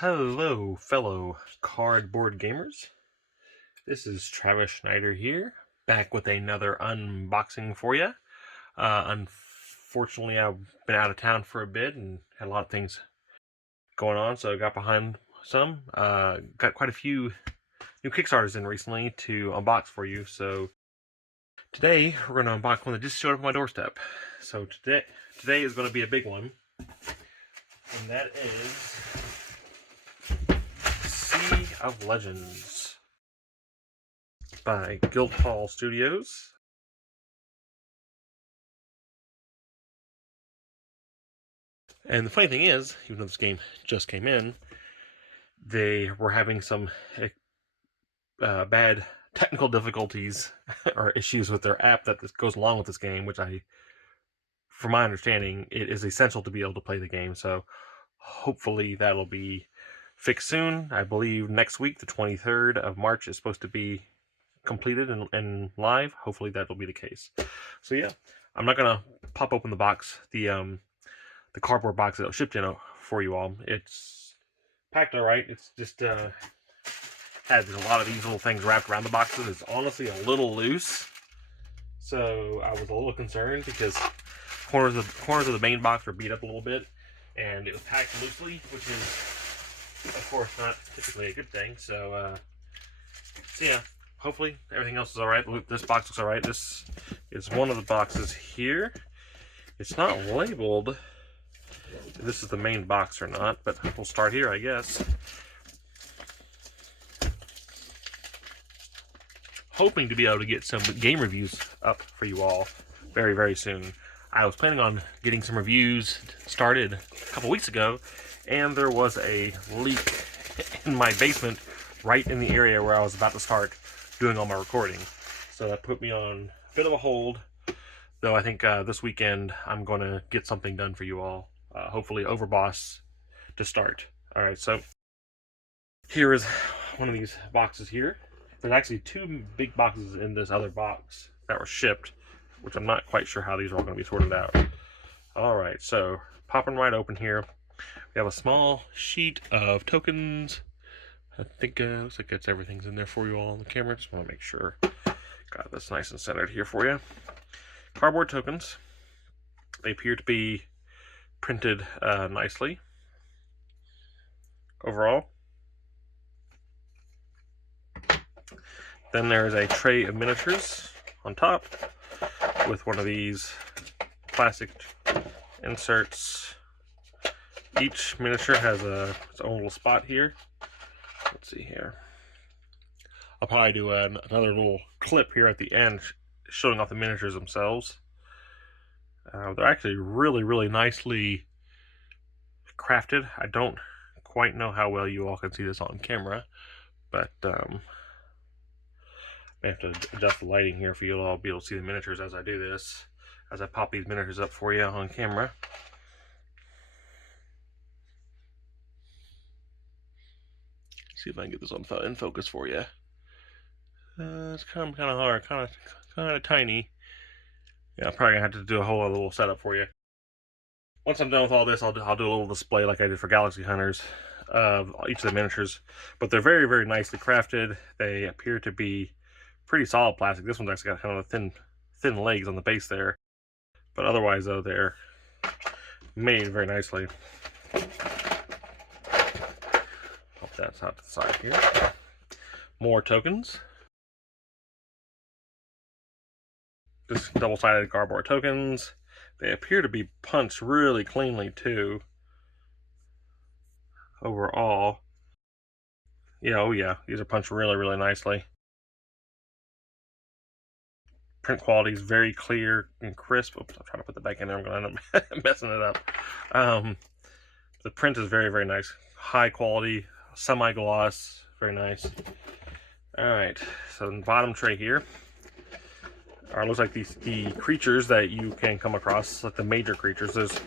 Hello, fellow cardboard gamers. This is Travis Schneider here, back with another unboxing for you. Unfortunately, I've been out of town for a bit and had a lot of things going on, so I got behind some. Got quite a few new Kickstarters in recently to unbox for you, so today we're going to unbox one that just showed up on my doorstep. So today is going to be a big one, and that is Sea of Legends by Guildhall Studios. And the funny thing is, even though this game just came in, they were having some bad technical difficulties or issues with their app that goes along with this game, which from my understanding, it is essential to be able to play the game. So hopefully that'll be fixed soon. I believe next week, the 23rd of March, is supposed to be completed and live. Hopefully that'll be the case. So yeah, I'm not gonna pop open the box, the cardboard box that was shipped in for you all. It's packed all right. It's just has a lot of these little things wrapped around the boxes. It's honestly a little loose, so I was a little concerned because corners of the main box were beat up a little bit, and it was packed loosely, which is of course not typically a good thing. So yeah, hopefully everything else is all right. This box looks all right. This is one of the boxes here. It's not labeled if this is the main box or not, but we'll start here, I guess. Hoping to be able to get some game reviews up for you all very, very soon. I was planning on getting some reviews started a couple weeks ago, and there was a leak in my basement right in the area where I was about to start doing all my recording. So that put me on a bit of a hold, though I think this weekend I'm going to get something done for you all. Hopefully Overboss to start. Alright, so here is one of these boxes here. There's actually two big boxes in this other box that were shipped, which I'm not quite sure how these are all going to be sorted out. Alright, so popping right open here, we have a small sheet of tokens. I think looks like everything's in there for you all on the camera. Just want to make sure got this nice and centered here for you. Cardboard tokens. They appear to be printed nicely overall. Then there is a tray of miniatures on top with one of these plastic inserts. Each miniature has its own little spot here. Let's see here. I'll probably do another little clip here at the end showing off the miniatures themselves. They're actually really, really nicely crafted. I don't quite know how well you all can see this on camera, but I have to adjust the lighting here for you all to be able to see the miniatures as I do this, as I pop these miniatures up for you on camera. See if I can get this in focus for you. It's kind of hard, kind of tiny. Yeah, I'm probably gonna have to do a whole other little setup for you. Once I'm done with all this, I'll do a little display like I did for Galaxy Hunters of each of the miniatures. But they're very, very nicely crafted. They appear to be pretty solid plastic. This one's actually got kind of thin legs on the base there. But otherwise, though, they're made very nicely. Pop that out to the side here. More tokens. Just double-sided cardboard tokens. They appear to be punched really cleanly too. Overall. Yeah, oh yeah, these are punched really, really nicely. Print quality is very clear and crisp. Oops, I'm trying to put that back in there. I'm going to end up messing it up. The print is very, very nice. High quality, semi-gloss. Very nice. Alright, so in the bottom tray here looks like the creatures that you can come across, like the major creatures. There's,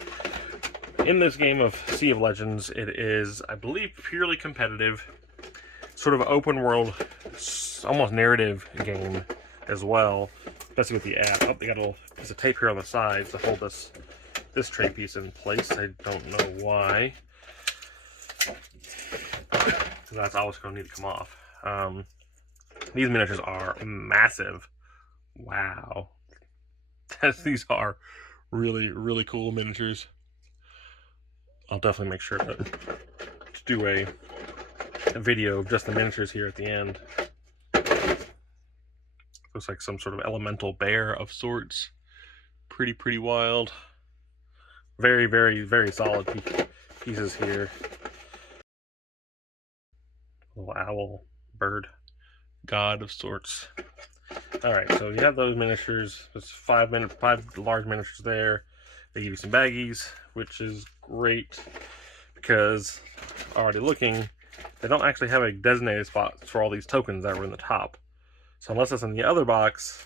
in this game of Sea of Legends, it is, I believe, purely competitive, sort of open world, almost narrative game as well, especially with the app. Oh, they got a little piece of tape here on the sides to hold this tray piece in place. I don't know why. That's always going to need to come off. These miniatures are massive. Wow. These are really, really cool miniatures. I'll definitely make sure to do a video of just the miniatures here at the end. Looks like some sort of elemental bear of sorts. Pretty wild. Very, very, very solid pieces here. Little owl, bird, god of sorts. Alright, so you have those miniatures. There's 5 large miniatures there. They give you some baggies, which is great because already looking, they don't actually have a designated spot for all these tokens that were in the top. So unless it's in the other box,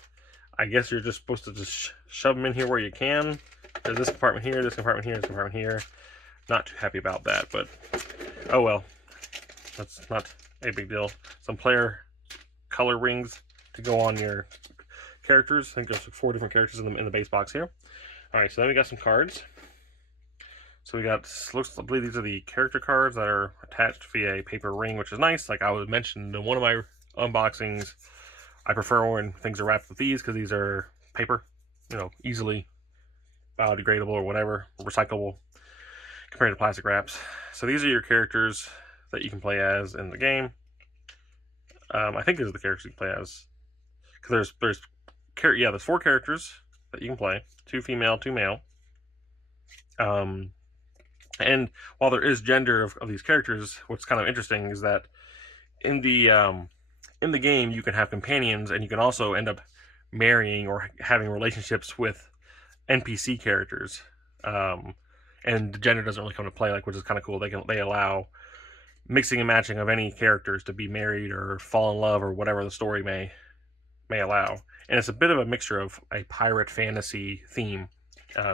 I guess you're just supposed to just shove them in here where you can. There's this compartment here, this compartment here, this compartment here. Not too happy about that, but oh well. That's not a big deal. Some player color rings to go on your characters. I think there's 4 different characters in the base box here. Alright, so then we got some cards. So we got, I believe these are the character cards that are attached via a paper ring, which is nice. Like I was mentioned in one of my unboxings, I prefer when things are wrapped with these because these are paper, you know, easily biodegradable or whatever, recyclable compared to plastic wraps. So these are your characters that you can play as in the game. I think these are the characters you can play as, because there's 4 characters that you can play, 2 female, 2 male. And while there is gender of these characters, what's kind of interesting is that in the game you can have companions, and you can also end up marrying or having relationships with NPC characters. And the gender doesn't really come into play, like, which is kind of cool. They allow mixing and matching of any characters to be married or fall in love or whatever the story may allow. And it's a bit of a mixture of a pirate fantasy theme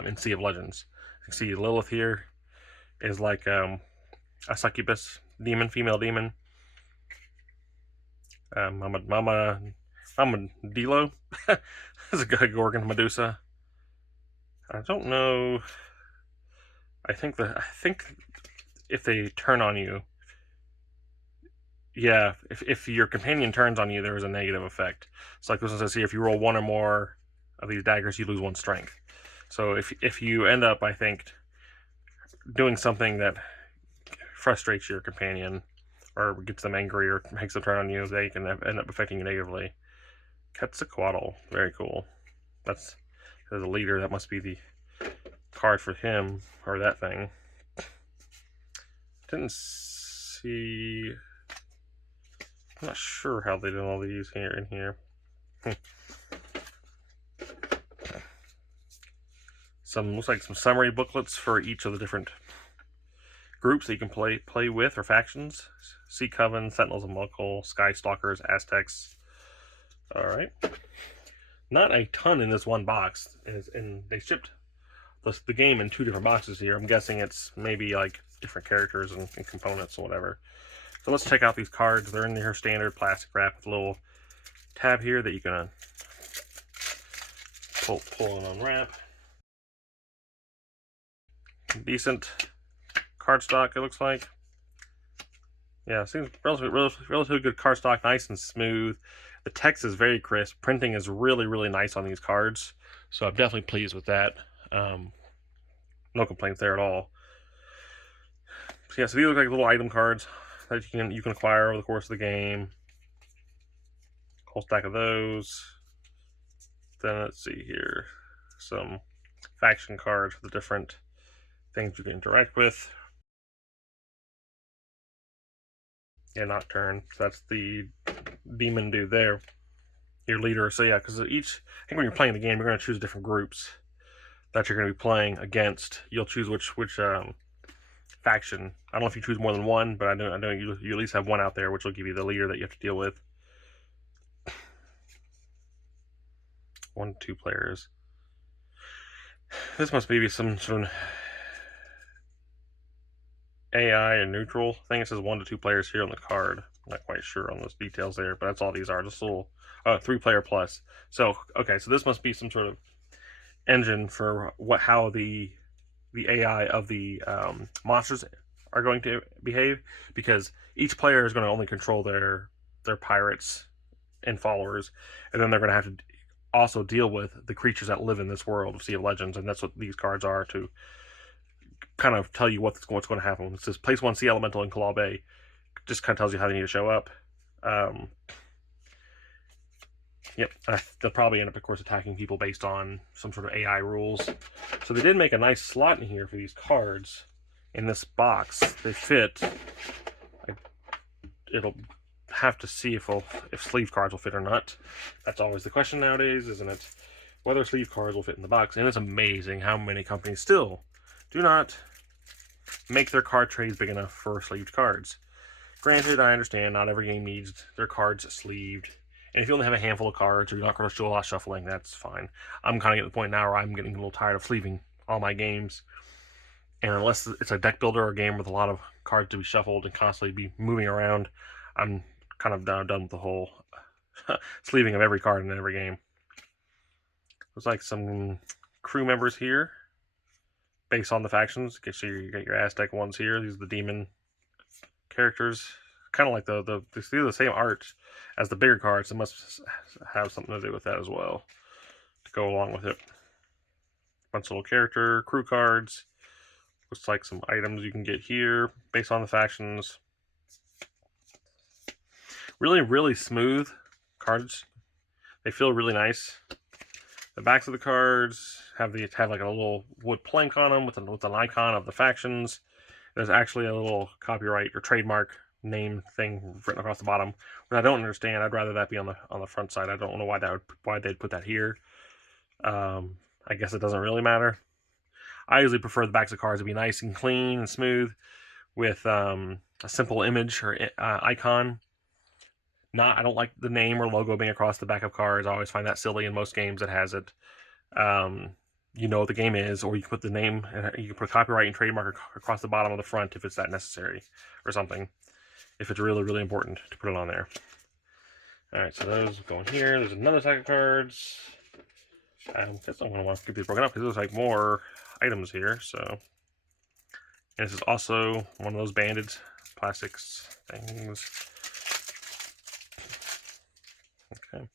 in Sea of Legends. You can see Lilith here is like a succubus demon, female demon. Mama Dilo is a Gorgon Medusa. I don't know. I think if they turn on you, yeah, if your companion turns on you, there is a negative effect. So like this one says here, if you roll 1 or more of these daggers, you lose 1 strength. So if you end up, I think, doing something that frustrates your companion or gets them angry or makes them turn on you, they can end up affecting you negatively. Quetzalcoatl, very cool. That's as a leader. That must be the card for him or that thing. Didn't see. I'm not sure how they did all these here in here. Looks like some summary booklets for each of the different groups that you can play with, or factions. Sea Coven, Sentinels of Mulkul, Sky Stalkers, Aztecs. Alright. Not a ton in this one box, and they shipped the game in 2 different boxes here. I'm guessing it's maybe like different characters and components or whatever. So let's check out these cards. They're in their standard plastic wrap with a little tab here that you can pull and unwrap. Decent cardstock, it looks like. Yeah, seems relatively good cardstock, nice and smooth. The text is very crisp. Printing is really, really nice on these cards, so I'm definitely pleased with that. No complaints there at all. So yeah, so these look like little item cards that you can acquire over the course of the game. Whole stack of those. Then let's see here, some faction cards for the different things you can interact with. Yeah, Nocturne. So that's the demon dude there, your leader. So yeah, because I think when you're playing the game, you're going to choose different groups that you're going to be playing against. You'll choose which faction. I don't know if you choose more than one, but I know you at least have one out there, which will give you the leader that you have to deal with. 1 to 2 players. This must be some sort of AI and neutral thing. It says 1 to 2 players here on the card. I'm not quite sure on those details there, but that's all these are. Just a little 3-player plus. So okay, so this must be some sort of engine for how the AI of the monsters are going to behave, because each player is going to only control their pirates and followers, and then they're going to have to also deal with the creatures that live in this world of Sea of Legends, and that's what these cards are, to kind of tell you what's going to happen. It says place 1 sea elemental in Claw Bay. Just kind of tells you how they need to show up. Yep, they'll probably end up, of course, attacking people based on some sort of AI rules. So they did make a nice slot in here for these cards in this box. They fit. It'll have to see if sleeve cards will fit or not. That's always the question nowadays, isn't it? Whether sleeve cards will fit in the box. And it's amazing how many companies still do not make their card trays big enough for sleeved cards. Granted, I understand not every game needs their cards sleeved. And if you only have a handful of cards, or you're not going to do a lot of shuffling, that's fine. I'm kind of getting to the point now where I'm getting a little tired of sleeving all my games. And unless it's a deck builder or a game with a lot of cards to be shuffled and constantly be moving around, I'm kind of done with the whole sleeving of every card in every game. Looks like some crew members here, based on the factions. You got your Aztec ones here. These are the demon characters. Kind of like these are the same art as the bigger cards. It must have something to do with that as well, to go along with it. Bunch of little character crew cards. Looks like some items you can get here based on the factions. Really, really smooth cards. They feel really nice. The backs of the cards have like a little wood plank on them with an icon of the factions. There's actually a little copyright or trademark name thing written across the bottom, which I don't understand. I'd rather that be on the front side. I don't know why they'd put that here. I guess it doesn't really matter. I usually prefer the backs of cards to be nice and clean and smooth, with a simple image or icon. I don't like the name or logo being across the back of cards. I always find that silly in most games that has it. You know what the game is, or you can put the name, you can put a copyright and trademark across the bottom of the front if it's that necessary, or something, if it's really, really important to put it on there. Alright, so those go in here. There's another stack of cards. I guess I'm going to want to keep these broken up, because there's like more items here. So, and this is also one of those banded plastics things. Okay.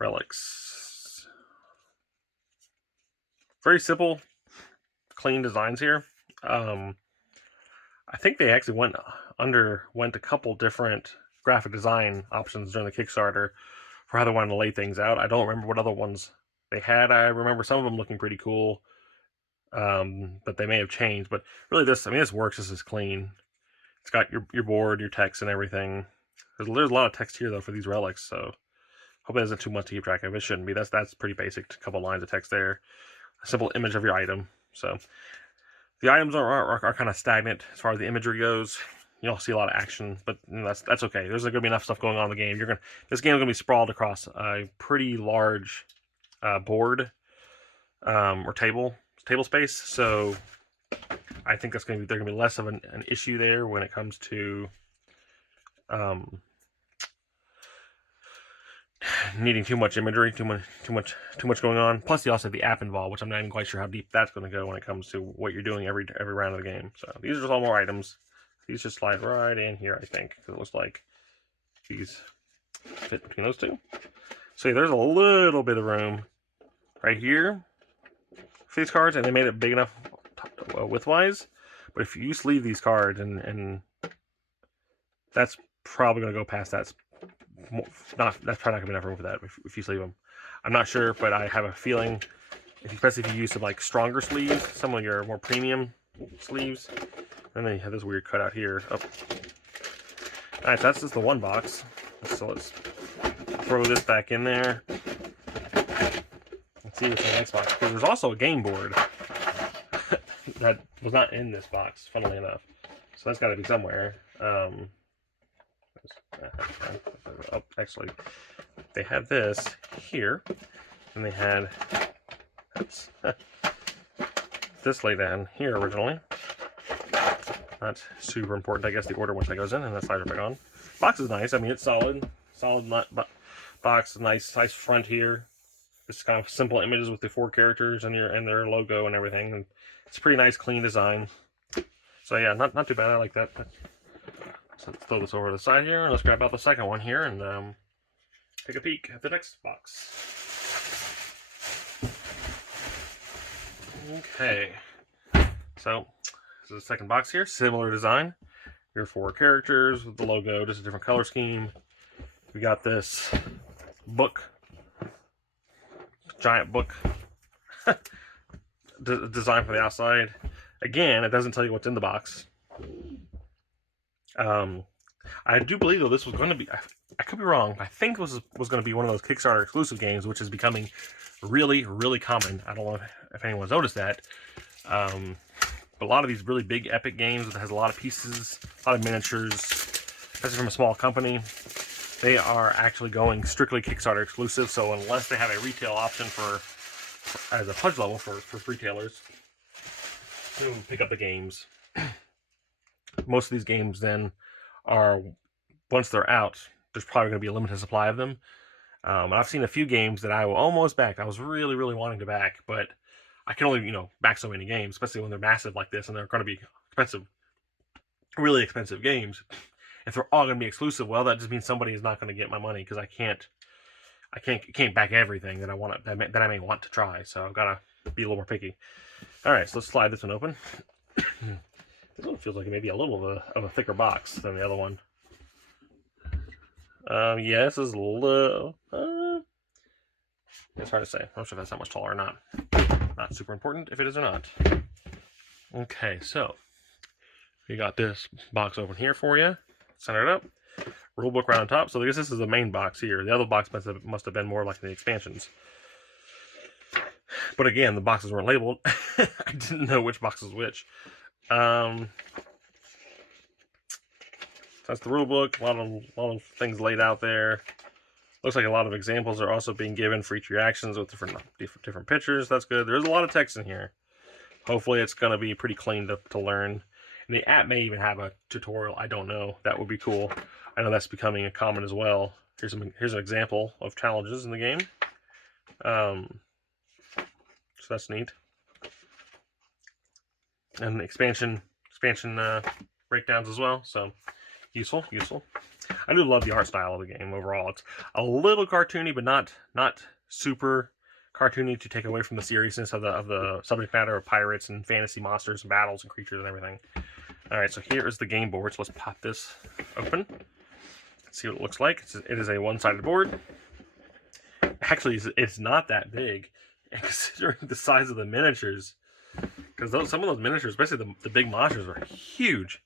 Relics. Very simple, clean designs here. I think they actually underwent a couple different graphic design options during the Kickstarter for how they wanted to lay things out. I don't remember what other ones they had. I remember some of them looking pretty cool, but they may have changed. But really, this works. This is clean. It's got your board, your text, and everything. There's a lot of text here though for these relics, so hope it isn't too much to keep track of. It shouldn't be. That's pretty basic. A couple lines of text there. A simple image of your item. So the items are kind of stagnant as far as the imagery goes. You don't see a lot of action, but that's okay. There's going to be enough stuff going on in the game. This game is going to be sprawled across a pretty large board or table space. So I think there's going to be less of an issue there when it comes to needing too much imagery, too much going on. Plus, you also have the app involved, which I'm not even quite sure how deep that's going to go when it comes to what you're doing every round of the game. So these are just all more items. These just slide right in here, I think, because it looks like these fit between those two. So there's a little bit of room right here for these cards, and they made it big enough widthwise. But if you sleeve these cards, and that's probably going to go past that. That's probably not going to be enough room for that if you sleeve them. I'm not sure, but I have a feeling, especially if you use some like stronger sleeves, some of your more premium sleeves. And then you have this weird cutout here. Oh. Alright, so that's just the one box. So let's throw this back in there. Let's see what's in the next box. Because there's also a game board that was not in this box, funnily enough. So that's got to be somewhere. Oh, actually, they had this here, and they had this laid down here originally. Not super important, I guess, the order in which that goes in, and that slides right back on. Box is nice. I mean, it's solid box. Nice front here. It's kind of simple images with the 4 characters and their logo and everything. And it's a pretty nice, clean design. So So yeah, not too bad. I like that. So let's throw this over to the side here, and let's grab out the second one here and take a peek at the next box. Okay, so this is the second box here. Similar design. Your 4 characters with the logo, just a different color scheme. We got this book, giant book, design for the outside. Again, it doesn't tell you what's in the box. I do believe though this was going to be, I could be wrong, I think this was going to be one of those Kickstarter exclusive games, which is becoming really, really common. I don't know if anyone's noticed that. But a lot of these really big epic games that has a lot of pieces, a lot of miniatures, especially from a small company, they are actually going strictly Kickstarter exclusive. So unless they have a retail option as a pledge level for retailers to pick up the games, most of these games then are, once they're out, there's probably going to be a limited supply of them. I've seen a few games that I will almost back. I was really, really wanting to back, but I can only, back so many games, especially when they're massive like this and they're going to be expensive, really expensive games. If they're all going to be exclusive, well, that just means somebody is not going to get my money because I can't back everything that I may want to try. So I've got to be a little more picky. All right, so let's slide this one open. This one feels like it may be a little of a thicker box than the other one. Yeah, this is a little. It's hard to say. I'm not sure if that's that much taller or not. Not super important if it is or not. Okay, so we got this box open here for you. Center it up. Rulebook right on top. So I guess this is the main box here. The other box must have been more like the expansions. But again, the boxes weren't labeled. I didn't know which box was which. That's the rulebook. A lot of things laid out there. Looks like a lot of examples are also being given for each of your actions with different pictures. That's good. There's a lot of text in here. Hopefully it's going to be pretty clean to learn. And the app may even have a tutorial. I don't know. That would be cool. I know that's becoming a common as well. Here's an example of challenges in the game. So that's neat. And the expansion breakdowns as well. So useful. I do love the art style of the game overall. It's a little cartoony, but not super cartoony to take away from the seriousness of the subject matter of pirates and fantasy monsters and battles and creatures and everything. All right, so here is the game board. So let's pop this open. See what it looks like. It is a one-sided board. Actually, it's not that big, considering the size of the miniatures. Because some of those miniatures, especially the big monsters, are huge.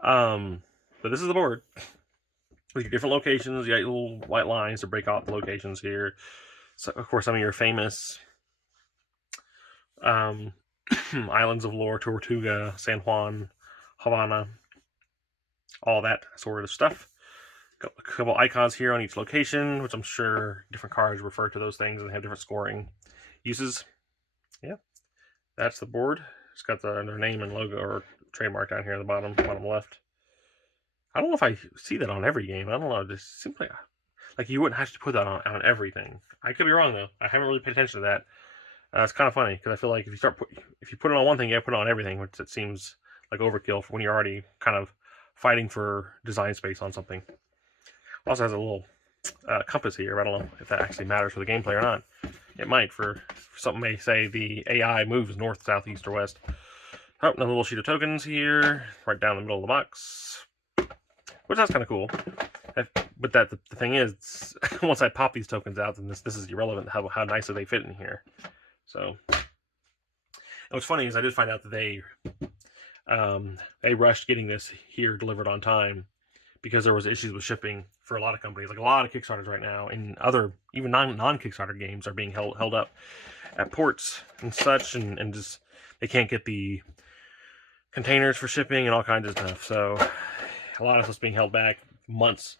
But this is the board. With your different locations, you got your little white lines to break out the locations here. So, of course, some of your famous islands of lore, Tortuga, San Juan, Havana, all that sort of stuff. Got a couple icons here on each location, which I'm sure different cards refer to those things and have different scoring uses. Yeah, that's the board. It's got their name and logo or trademark down here at the bottom left. I don't know if I see that on every game. I don't know. Just seems like you wouldn't have to put that on everything. I could be wrong though. I haven't really paid attention to that. It's kind of funny because I feel like if you put it on one thing, you have to put it on everything, which it seems like overkill for when you're already kind of fighting for design space on something. Also has a little compass here. I don't know if that actually matters for the gameplay or not. It might for something may say the AI moves north, south, east, or west. Oh, another little sheet of tokens here, right down the middle of the box. Which that's kind of cool. But the thing is, once I pop these tokens out, then this is irrelevant how nicely they fit in here. So, and what's funny is I did find out that they rushed getting this here delivered on time because there was issues with shipping for a lot of companies. Like a lot of Kickstarters right now, and other even non-Kickstarter games are being held up at ports and such, and just they can't get the containers for shipping and all kinds of stuff. So a lot of stuff's being held back, months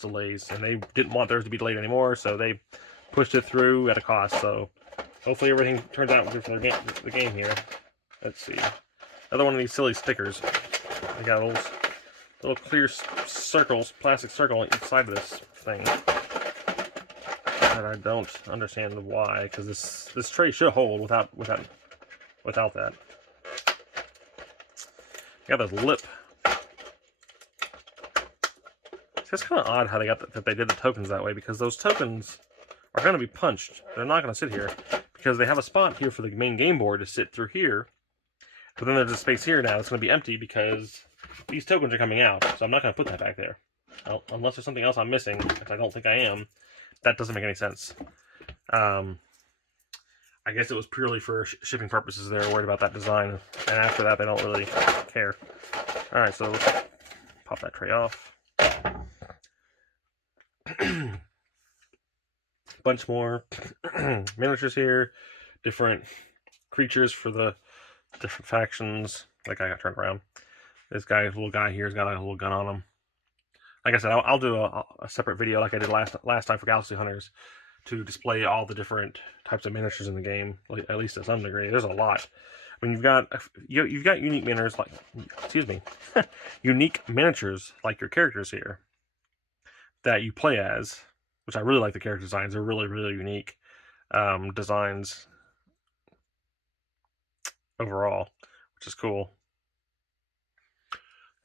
delays, and they didn't want theirs to be delayed anymore, so they pushed it through at a cost. So hopefully everything turns out good for the game here. Let's see. Another one of these silly stickers. They got little clear circles, plastic circle on each side of this thing. And I don't understand why, because this tray should hold without that. got this lip. It's kind of odd how they got that they did the tokens that way, because those tokens are going to be punched. They're not going to sit here because they have a spot here for the main game board to sit through here. But then there's a space here now that's going to be empty because these tokens are coming out. So I'm not going to put that back there. Well, unless there's something else I'm missing, which I don't think I am. That doesn't make any sense. I guess it was purely for shipping purposes. They were worried about that design. And after that, they don't really care. Alright, so let's pop that tray off. Bunch more miniatures here, different creatures for the different factions. That guy got turned around. This guy, little guy here, has got a little gun on him. Like I said, I'll do a separate video like I did last time for Galaxy Hunters to display all the different types of miniatures in the game, at least to some degree. There's a lot. I mean, you've got unique miniatures like, excuse me, unique miniatures like your characters here that you play as, which I really like the character designs. They're really, really unique designs overall, which is cool.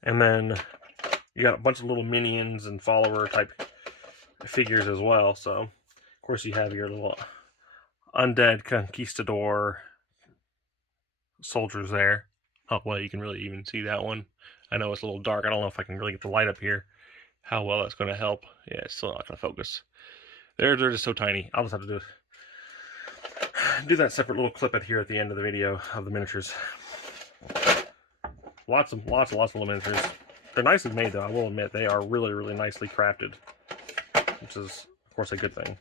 And then you got a bunch of little minions and follower type figures as well. So, of course, you have your little undead conquistador soldiers there. Oh, well, you can really even see that one. I know it's a little dark. I don't know if I can really get the light up here. How well that's going to help. Yeah, it's still not going to focus. They're just so tiny. I'll just have to do that separate little clip here at the end of the video of the miniatures. Lots of little miniatures. They're nicely made, though. I will admit they are really, really nicely crafted, which is, of course, a good thing.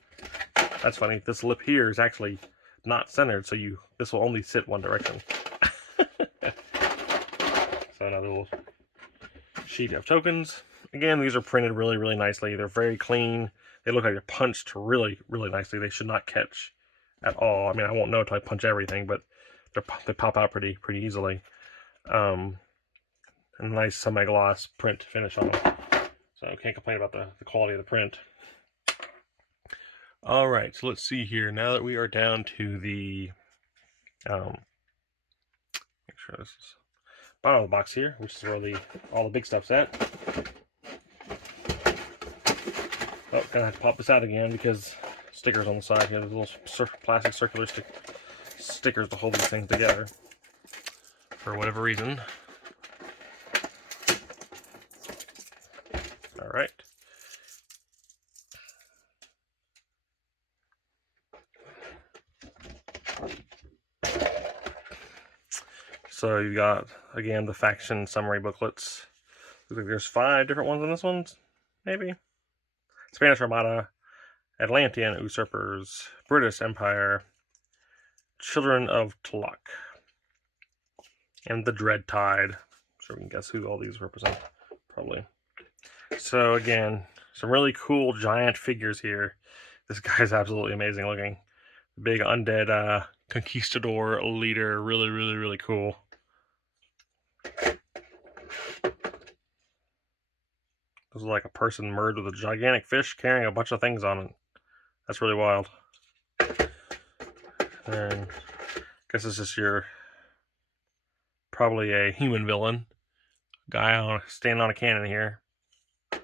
That's funny. This lip here is actually not centered, so this will only sit one direction. So another little sheet of tokens. Again, these are printed really, really nicely. They're very clean. They look like they're punched really, really nicely. They should not catch at all. I mean, I won't know until I punch everything, but they pop out pretty easily. And a nice semi-gloss print finish on them. So I can't complain about the quality of the print. Alright, so let's see here. Now that we are down to the make sure this is bottom of the box here, which is where all the big stuff's at. Oh, gonna have to pop this out again because stickers on the side here. There's little plastic circular stickers to hold these things together for whatever reason. All right. So you got, again, the faction summary booklets. Looks like there's 5 different ones in this one, maybe. Spanish Armada, Atlantean Usurpers, British Empire, Children of Tulak, and the Dread Tide. So we can guess who all these represent, probably. So again, some really cool giant figures here. This guy's absolutely amazing looking. Big undead conquistador leader, really, really, really cool. This is like a person merged with a gigantic fish carrying a bunch of things on it. That's really wild. And I guess this is probably a human villain. Guy standing on a cannon here. I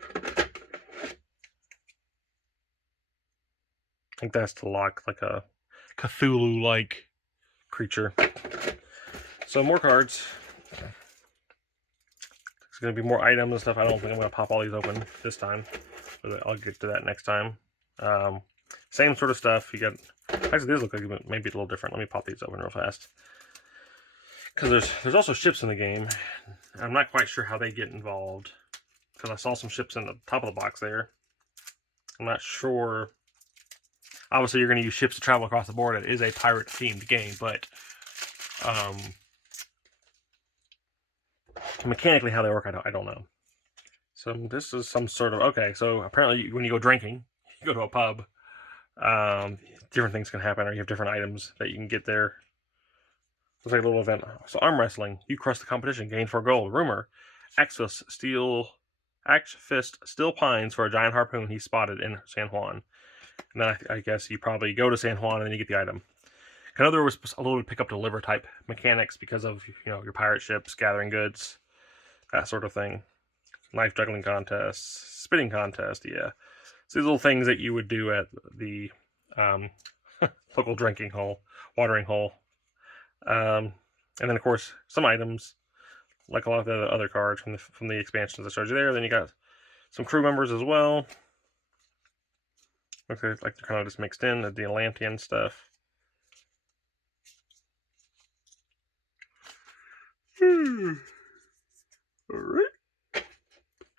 think that's to lock like a Cthulhu-like creature. So more cards. There's going to be more items and stuff. I don't think I'm going to pop all these open this time. But I'll get to that next time. Same sort of stuff. You got... Actually, these look like maybe a little different. Let me pop these open real fast. Because there's also ships in the game. I'm not quite sure how they get involved. Because I saw some ships in the top of the box there. I'm not sure... Obviously, you're going to use ships to travel across the board. It is a pirate-themed game, but... mechanically how they work, I don't know. So this is some sort of... Okay, so apparently when you go drinking, you go to a pub, different things can happen, or you have different items that you can get there. Looks like a little event. So arm wrestling. You crush the competition, gain 4 gold. Rumor. Axe Fist Still pines for a giant harpoon he spotted in San Juan. And then I guess you probably go to San Juan and then you get the item. I know there was a little bit pick up deliver type mechanics because of your pirate ships gathering goods. that sort of thing. Knife juggling contest, spitting contest, yeah. So these little things that you would do at the local drinking hole, watering hole. And then, of course, some items, like a lot of the other cards from the expansions I showed you there. Then you got some crew members as well. Looks like they're kind of just mixed in, the Atlantean stuff. Alright.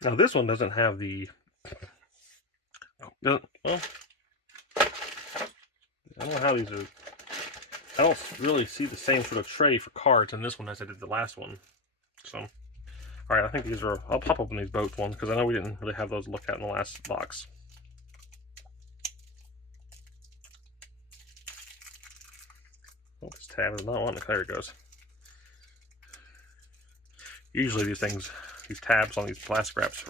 Now this one doesn't have the... well, I don't know how these are... I don't really see the same sort of tray for cards in this one as I did the last one. So, alright, I think these are... I'll pop open these boat ones, because I know we didn't really have those to look at in the last box. Oh, this tab is not wanting to... There it goes. Usually these tabs on these plastic wraps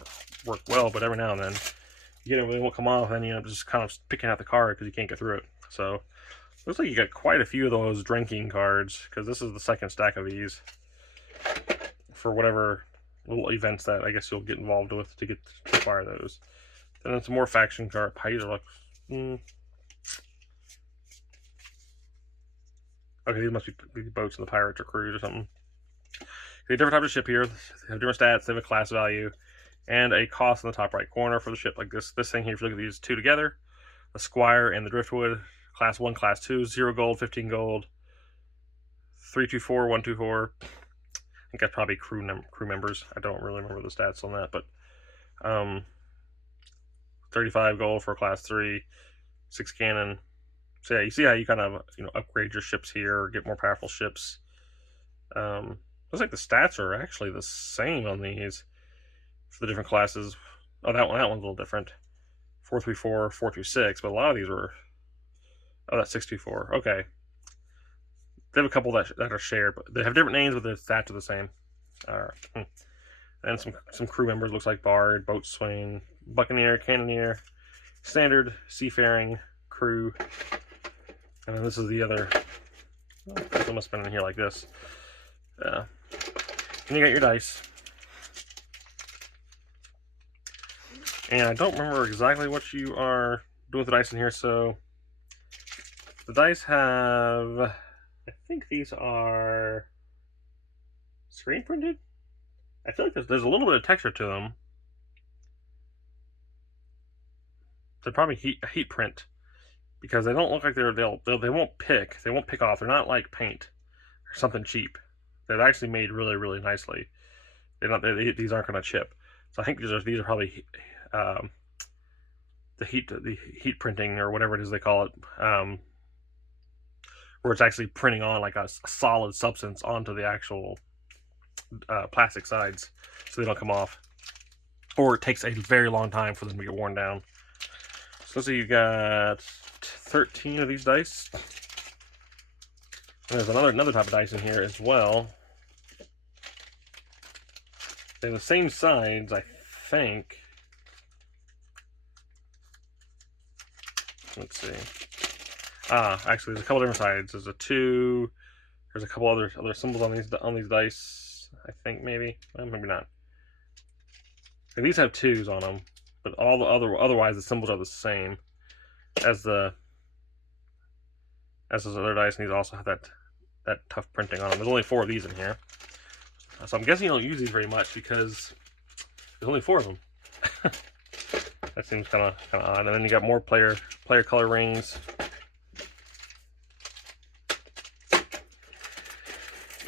work well, but every now and then you get it, they won't come off, and you end up just kind of picking out the card because you can't get through it. So looks like you got quite a few of those drinking cards, because this is the second stack of these for whatever little events that I guess you'll get involved with to acquire those. Then some more faction card pirates. Okay, these must be boats in the pirates or crews or something. Okay, different type of ship here. They have different stats. They have a class value and a cost in the top right corner for the ship. Like this thing here, if you look at these two together, the Squire and the Driftwood, class 1, class 2, 0 gold, 15 gold, 324, 124. I think that's probably crew members. I don't really remember the stats on that, but 35 gold for class 3, 6 cannon. So yeah, you see how you kind of upgrade your ships here, or get more powerful ships. Looks like the stats are actually the same on these for the different classes. Oh, that one's a little different. 434, 426, but a lot of these were... Oh, that's 624. Okay. They have a couple that are shared, but they have different names, but the stats are the same. Alright. And some crew members, looks like Bard, Boatswain, Buccaneer, Cannoneer, Standard, Seafaring, Crew. And then this is the other... Oh, this one must have been in here like this. And you got your dice. And I don't remember exactly what you are doing with the dice in here, so the dice have, I think these are screen printed? I feel like there's a little bit of texture to them. They're probably heat print, because they don't look like they won't pick off. They're not like paint or something cheap. They're actually made really, really nicely. These aren't going to chip. So I think these are probably the heat printing, or whatever it is they call it, where it's actually printing on like a solid substance onto the actual plastic sides, so they don't come off, or it takes a very long time for them to get worn down. So let's see, you got 13 of these dice. And there's another type of dice in here as well. They're the same sides, I think. Let's see. Actually, there's a couple different sides. There's a 2. There's a couple other symbols on these dice. I think maybe. Well, maybe not. And these have 2s on them, but all the otherwise the symbols are the same as those other dice, and these also have that tough printing on them. There's only 4 of these in here, so I'm guessing you don't use these very much because there's only 4 of them. That seems kind of odd. And then you got more player color rings,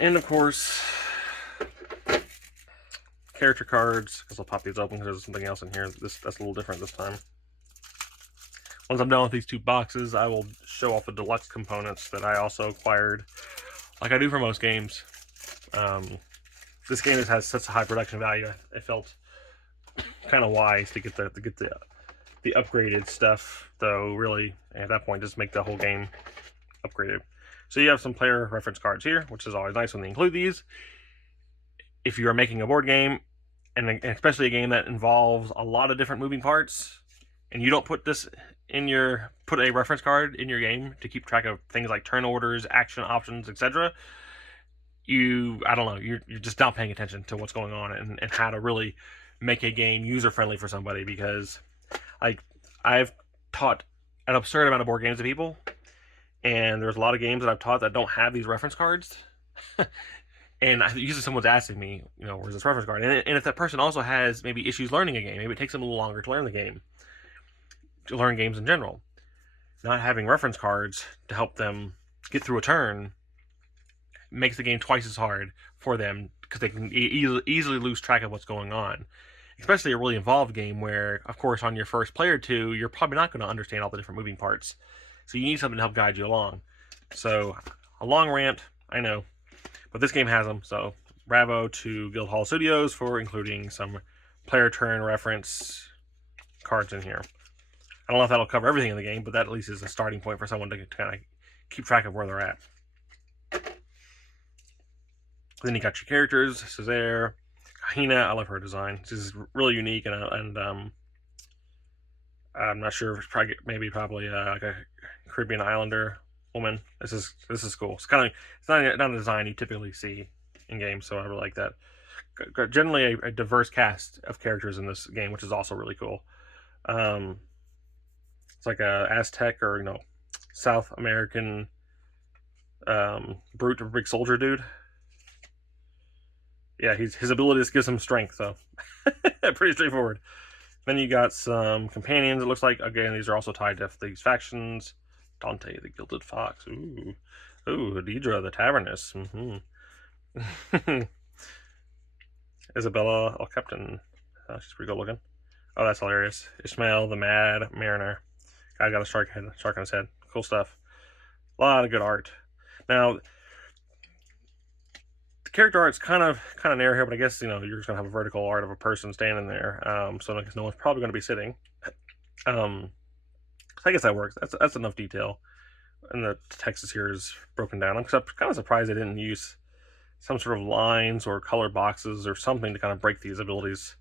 and of course character cards. Because I'll pop these open because there's something else in here. That's a little different this time. Once I'm done with these 2 boxes, I will show off the deluxe components that I also acquired, like I do for most games. This game has such a high production value. I felt kind of wise to get the upgraded stuff, though. Really, at that point, just make the whole game upgraded. So you have some player reference cards here, which is always nice when they include these. If you are making a board game, and especially a game that involves a lot of different moving parts, and you don't put a reference card in your game to keep track of things like turn orders, action options, etc., I don't know, you're just not paying attention to what's going on and how to really make a game user friendly for somebody, because like I've taught an absurd amount of board games to people, and there's a lot of games that I've taught that don't have these reference cards. And usually someone's asking me, where's this reference card? And if that person also has maybe issues learning a game, maybe it takes them a little longer to learn the game, to learn games in general, not having reference cards to help them get through a turn makes the game twice as hard for them, because they can easily lose track of what's going on. Especially a really involved game where, of course, on your first play or two, you're probably not going to understand all the different moving parts. So you need something to help guide you along. So, a long rant, I know. But this game has them, so bravo to Guildhall Studios for including some player turn reference cards in here. I don't know if that'll cover everything in the game, but that at least is a starting point for someone to kind of keep track of where they're at. Then you got your characters, Cesare, Kahina. I love her design. This is really unique, and I'm not sure if it's probably like a Caribbean Islander woman. This is cool. It's not a design you typically see in games, so I really like that. Generally a diverse cast of characters in this game, which is also really cool. It's like a Aztec or South American brute or big soldier dude. Yeah, his abilities gives him strength, so pretty straightforward. Then you got some companions. It looks like, again, these are also tied to these factions. Dante, the Gilded Fox. Ooh, Deidre, the Taverness. Isabella, Captain. She's pretty good looking. Oh, that's hilarious. Ishmael, the Mad Mariner. Guy got a shark on his head. Cool stuff. A lot of good art. Now, the character art's kind of narrow here, but I guess you're just gonna have a vertical art of a person standing there. So I guess no one's probably gonna be sitting. I guess that works. That's enough detail. And the text here is broken down. I'm kind of surprised they didn't use some sort of lines or color boxes or something to kind of break these abilities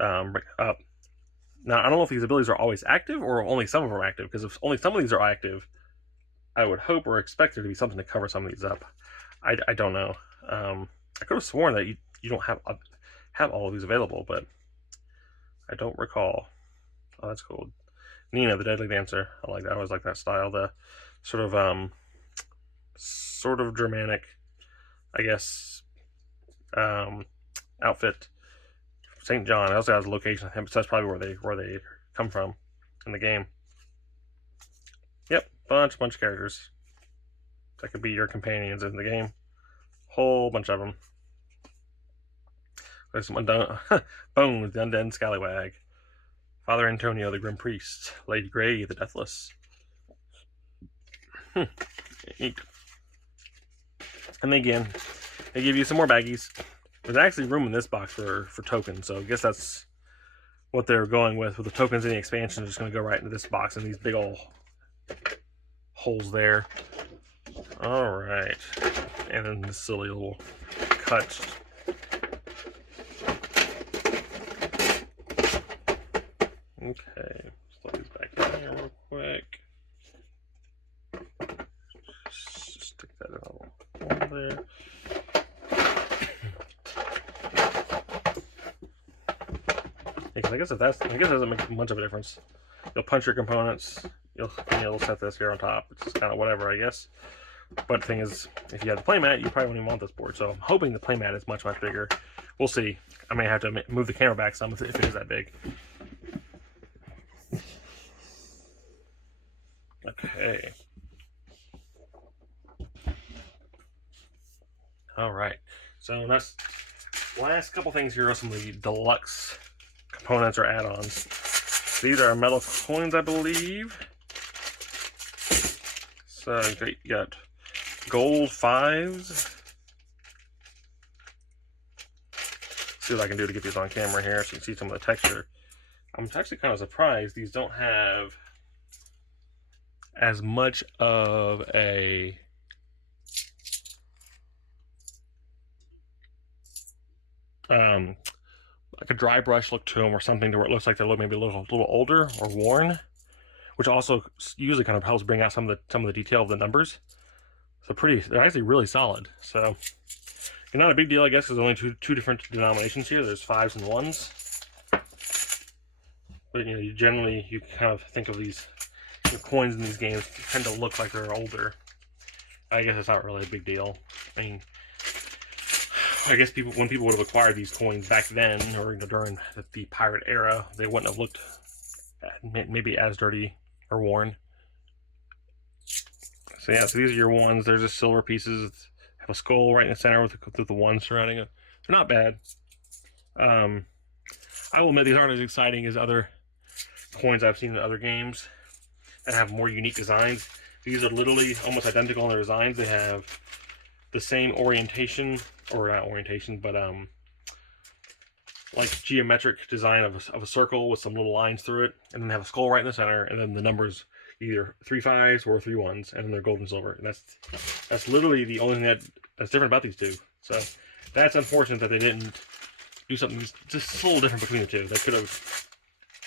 up. Now, I don't know if these abilities are always active or only some of them are active, because if only some of these are active, I would hope or expect there to be something to cover some of these up. I don't know. I could have sworn that you don't have all of these available, but I don't recall. Oh, that's cool. Nina, the Deadly Dancer. I like that. I always like that style. The sort of Germanic, I guess, outfit. St. John. I also has a location of him, so that's probably where they come from in the game. Yep, bunch of characters that could be your companions in the game. Whole bunch of them. There's some Bones, the Undead Scallywag. Father Antonio, the Grim Priest. Lady Grey, the Deathless. Neat. And again, they give you some more baggies. There's actually room in this box for tokens, so I guess that's what they're going with the tokens in the expansion. Just going to go right into this box and these big old holes there. All right, and then this silly little cut. Okay, let's throw these back in here real quick. Just stick that in a little hole there. I guess it doesn't make much of a difference. You'll punch your components. You'll set this here on top. It's just kind of whatever, I guess. But the thing is, if you have the playmat, you probably won't even want this board. So I'm hoping the playmat is much bigger. We'll see. I may have to move the camera back some if it is that big. Okay. All right. So that's last couple things here are some of the deluxe components or add-ons. These are metal coins, I believe. So you got gold 5s. See what I can do to get these on camera here so you can see some of the texture. I'm actually kind of surprised these don't have as much of a like a dry brush look to them, or something to where it looks like they look maybe a little older or worn, which also usually kind of helps bring out some of the detail of the numbers. So they're actually really solid. So not a big deal, I guess, because there's only two different denominations here. There's 5s and 1s. But you generally you kind of think of these coins in these games tend to look like they're older. I guess it's not really a big deal. I mean, I guess when people would have acquired these coins back then, or during the pirate era, they wouldn't have looked maybe as dirty or worn. So yeah, so these are your 1s. There's just silver pieces. Have a skull right in the center with the 1 surrounding it. They're not bad. I will admit these aren't as exciting as other coins I've seen in other games that have more unique designs. These are literally almost identical in their designs. They have the same orientation, or not orientation, but like geometric design of a circle with some little lines through it, and then they have a skull right in the center, and then the numbers either 3 5s or 3 1s, and then they're gold and silver. And that's literally the only thing that's different about these two. So that's unfortunate that they didn't do something just a little different between the two. They could have,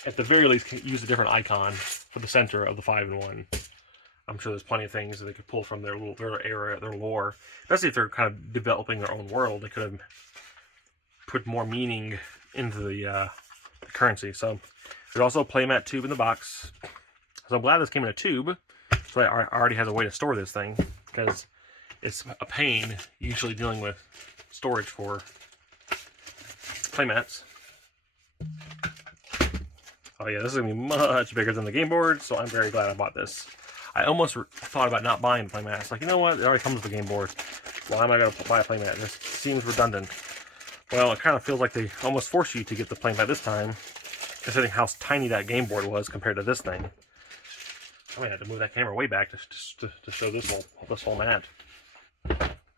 at the very least, used a different icon for the center of the 5 and 1. I'm sure there's plenty of things that they could pull from their era, their lore. Especially if they're kind of developing their own world, they could have put more meaning into the currency. So there's also a playmat tube in the box. So I'm glad this came in a tube, so I already has a way to store this thing, because it's a pain usually dealing with storage for playmats. Oh yeah, this is going to be much bigger than the game board, so I'm very glad I bought this. I almost thought about not buying the playmat. It's like, you know what, it already comes with the game board. Why am I going to buy a playmat? This seems redundant. Well, it kind of feels like they almost force you to get the playmat this time, considering how tiny that game board was compared to this thing. I might have to move that camera way back to show this whole mat.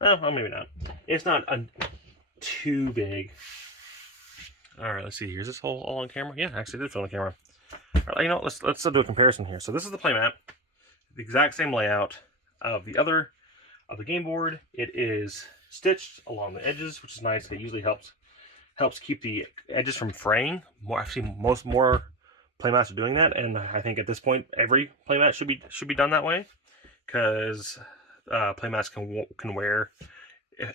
Well, maybe not. It's not too big. All right, let's see here. Is this whole all on camera? Yeah, actually, it did film on camera. All right, you know, let's do a comparison here. So this is the playmat, the exact same layout of the game board. It is stitched along the edges, which is nice. It usually helps keep the edges from fraying. I've seen more playmats are doing that, and I think at this point every playmat should be done that way, because playmats can wear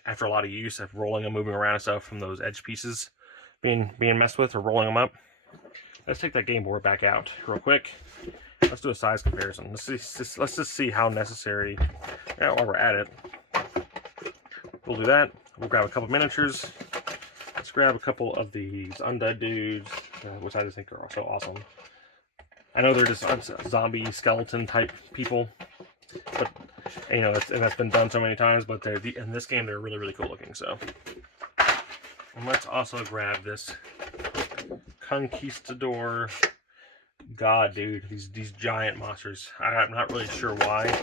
after a lot of use, of rolling and moving around and stuff from those edge pieces being messed with or rolling them up. Let's take that game board back out real quick. Let's do a size comparison. Let's just see how necessary. While we're at it, we'll do that. We'll grab a couple miniatures. Let's grab a couple of these undead dudes, which I just think are so awesome. I know they're just zombie skeleton type people, but you know that's been done so many times. But in this game they're really cool looking. So, and let's also grab this conquistador. God, dude, these giant monsters. I'm not really sure why.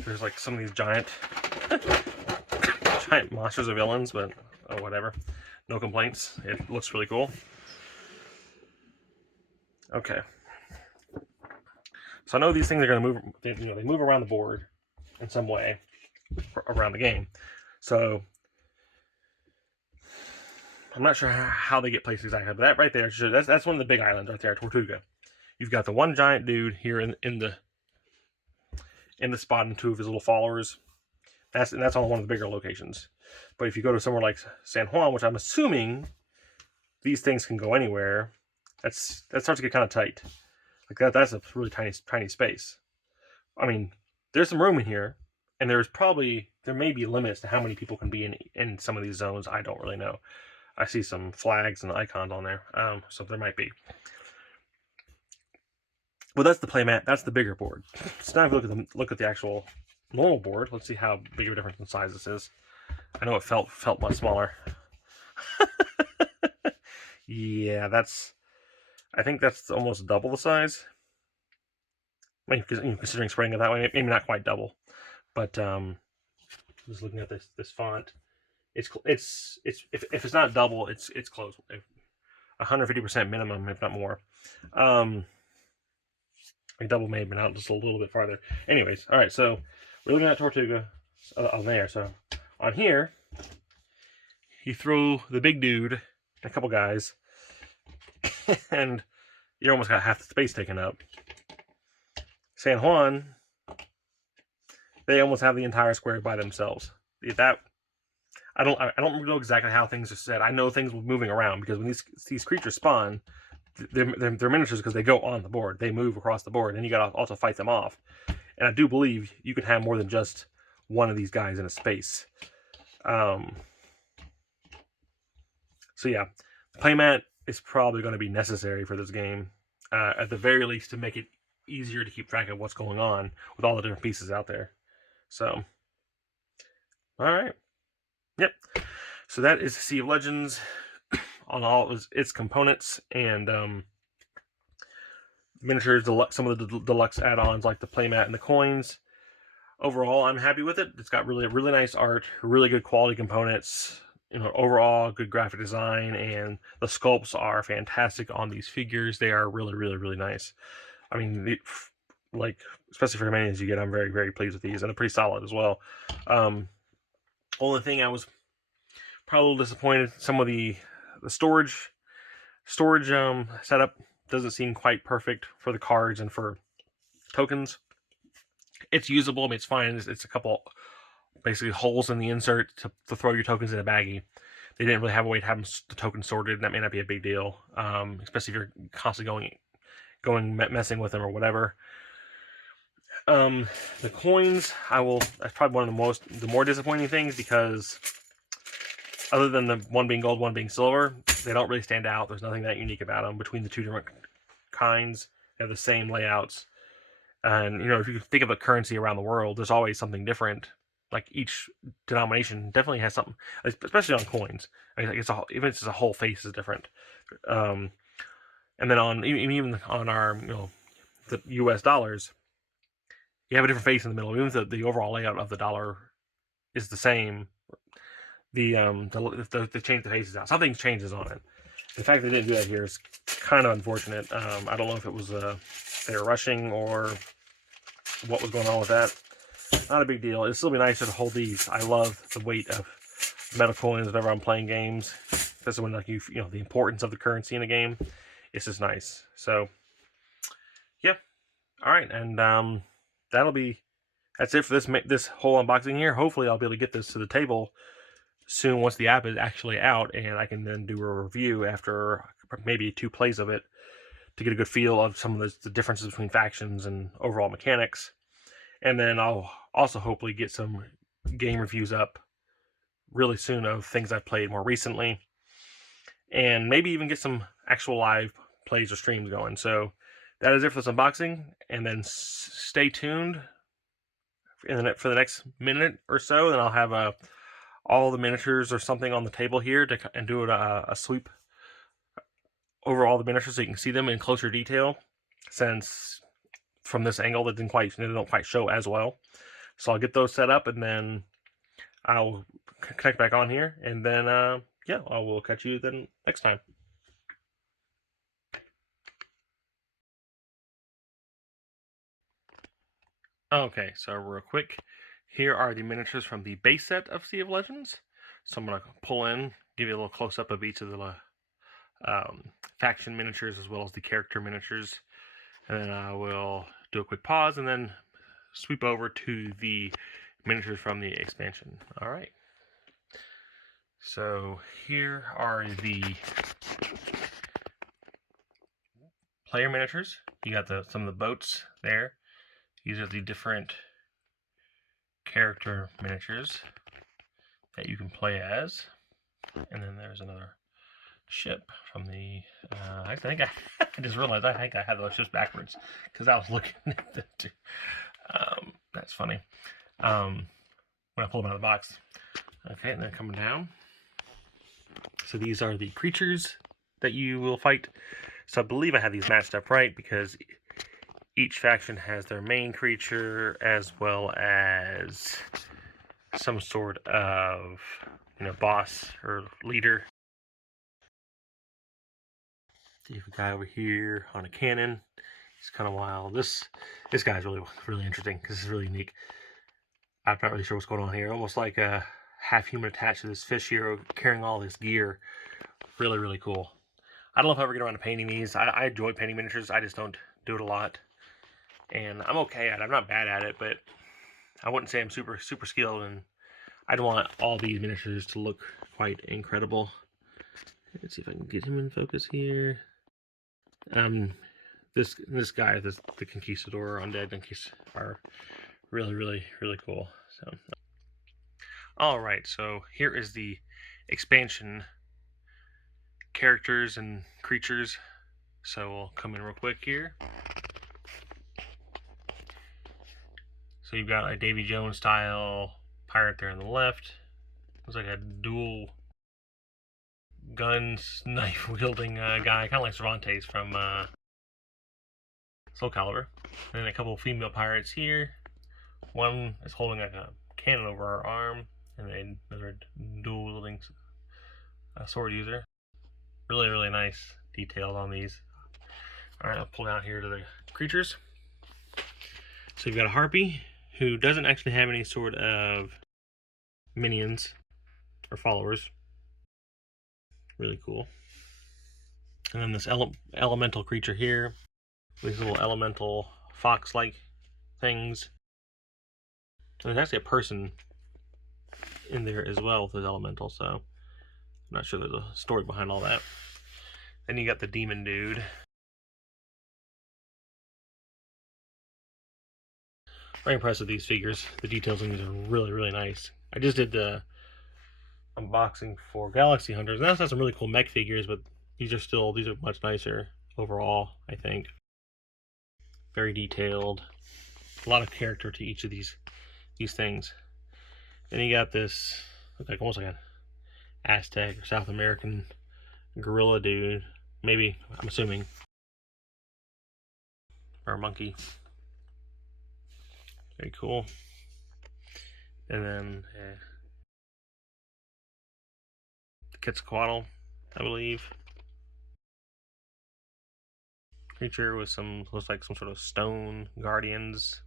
There's like some of these giant monsters or villains, but oh, whatever. No complaints. It looks really cool. Okay. So I know these things are going to move. They move around the board in some way around the game. So I'm not sure how they get placed exactly, but that right there, that's one of the big islands right there, Tortuga. You've got the one giant dude here in the spot, and 2 of his little followers. That's on one of the bigger locations. But if you go to somewhere like San Juan, which I'm assuming these things can go anywhere, that starts to get kind of tight. Like that's a really tiny space. I mean, there's some room in here, and there may be limits to how many people can be in some of these zones. I don't really know. I see some flags and icons on there, so there might be. Well, that's the playmat. That's the bigger board. So now if you look at the actual normal board, let's see how big of a difference in size this is. I know it felt much smaller. Yeah, I think that's almost double the size. I mean, considering spreading it that way, maybe not quite double. But just looking at this font, if it's not double, it's close. 150% minimum, if not more. Double may have been out just a little bit farther. Anyways, all right, so we're looking at Tortuga on there. So on here, you throw the big dude and a couple guys, and you almost got half the space taken up. San Juan, they almost have the entire square by themselves. That I don't know exactly how things are set. I know things were moving around because when these creatures spawn, they're miniatures because they go on the board. They move across the board, and you gotta also fight them off. And I do believe you can have more than just one of these guys in a space. So yeah, playmat is probably going to be necessary for this game, at the very least, to make it easier to keep track of what's going on with all the different pieces out there. So, all right, yep. So that is Sea of Legends on all of its components and miniatures, some of the deluxe add-ons like the playmat and the coins. Overall, I'm happy with it. It's got really nice art, really good quality components. Overall good graphic design, and the sculpts are fantastic on these figures. They are really nice. I mean, like, especially for as many as you get, I'm very pleased with these, and they're pretty solid as well. Only thing I was probably a little disappointed, some of the storage setup doesn't seem quite perfect for the cards and for tokens. It's usable. I mean, it's fine. It's a couple basically holes in the insert to throw your tokens in a baggie. They didn't really have a way to have the tokens sorted, and that may not be a big deal, especially if you're constantly messing with them or whatever. The coins, that's probably one of the more disappointing things, because other than the one being gold, one being silver, they don't really stand out. There's nothing that unique about them between the two different kinds. They have the same layouts. And, if you think of a currency around the world, there's always something different. Like, each denomination definitely has something, especially on coins. Even if it's a whole face is different. And then even on our, the U.S. dollars, you have a different face in the middle. Even if the overall layout of the dollar is the same, they change the faces out. Something changes on it. The fact they didn't do that here is kind of unfortunate. I don't know if it was they were rushing or what was going on with that. Not a big deal. It'd still be nicer to hold these. I love the weight of metal coins whenever I'm playing games, especially when the importance of the currency in a game. It's just nice. So, yeah. All right, and that's it for this whole unboxing here. Hopefully, I'll be able to get this to the table soon once the app is actually out, and I can then do a review after maybe 2 plays of it to get a good feel of some of the differences between factions and overall mechanics. And then I'll also hopefully get some game reviews up really soon of things I've played more recently, and maybe even get some actual live plays or streams going. So that is it for this unboxing, and then stay tuned for the next minute or so, and I'll have all the miniatures or something on the table here and do a sweep over all the miniatures so you can see them in closer detail, since from this angle they don't quite show as well. So I'll get those set up, and then I'll connect back on here, and then I will catch you then next time. Okay, so real quick, here are the miniatures from the base set of Sea of Legends. So I'm going to pull in, give you a little close-up of each of the faction miniatures as well as the character miniatures. And then I will do a quick pause and then sweep over to the miniatures from the expansion. All right. So here are the player miniatures. You got some of the boats there. These are the different character miniatures that you can play as. And then there's another ship from the I think I just realized I think I had those ships backwards because I was looking at them too. That's funny. When I pull them out of the box. Okay, and then coming down. So these are the creatures that you will fight. So I believe I have these matched up right, because each faction has their main creature as well as some sort of boss or leader. You have a guy over here on a cannon. He's kind of wild. This guy's really interesting because it's really unique. I'm not really sure what's going on here. Almost like a half human attached to this fish here, carrying all this gear. Really cool. I don't know if I ever get around to painting these. I enjoy painting miniatures. I just don't do it a lot. And I'm okay at it. I'm not bad at it, but I wouldn't say I'm super skilled, and I don't want all these miniatures to look quite incredible. Let's see if I can get him in focus here. This guy, the Conquistador Undead are really cool. So, all right, so here is the expansion characters and creatures. So we'll come in real quick here. So you've got a Davy Jones style pirate there on the left. Looks like a dual guns knife wielding guy, kind of like Cervantes from Soul Calibur. And then a couple of female pirates here. One is holding like a cannon over her arm, and then another dual wielding sword user. Really nice details on these. Alright, I'll pull down here to the creatures. So you've got a harpy who doesn't actually have any sort of minions or followers. Really cool. And then this elemental creature here. These little elemental fox-like things. And there's actually a person in there as well with his elemental, so I'm not sure there's a story behind all that. Then you got the demon dude. Very impressed with these figures. The details on these are really nice. I just did the unboxing for Galaxy Hunters, and that's got some really cool mech figures, but these are much nicer overall, I think. Very detailed. A lot of character to each of these things. Then you got this, looks like almost like an Aztec or South American gorilla dude. Maybe, I'm assuming. Or a monkey. Very cool. And then Quetzalcoatl, I believe. Creature with looks like some sort of stone guardians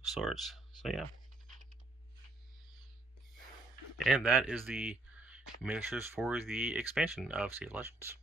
of sorts. So yeah. And that is the miniatures for the expansion of Sea of Legends.